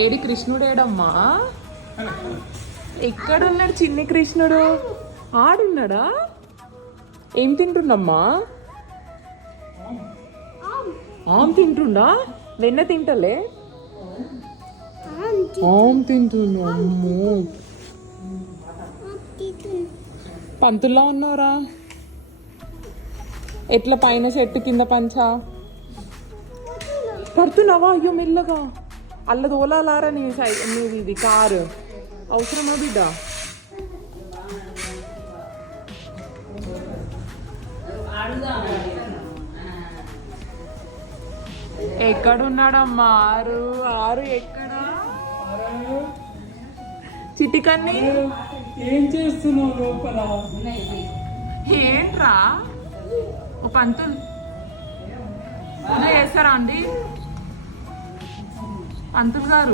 AD కృష్ణుడు ఏడమ్మా? ఎక్కడున్నాడు చిన్ని కృష్ణుడు? ఆడున్నాడా? ఏం తింటుండమ్మా? ఆమ్ తింటుండా? వెన్న తింటలే? ఆమ్ తింటున్నా. అమ్మో, పంతుల్లా ఉన్నారా? ఎట్లా పైన చెట్టు కింద పంచా పడుతున్నావా? అయ్యో మెల్లగా అల్ల తోలాలారా నీది ఇది కారు అవసరమా బిడ్డ? ఎక్కడున్నాడమ్మా? ఆరు ఆరు ఎక్కడా? చిటికన్ని ఏం చేస్తున్నావు లోపల? ఏంట్రా ఓ పంతులు చేస్తారా అండి? పంతులు గారు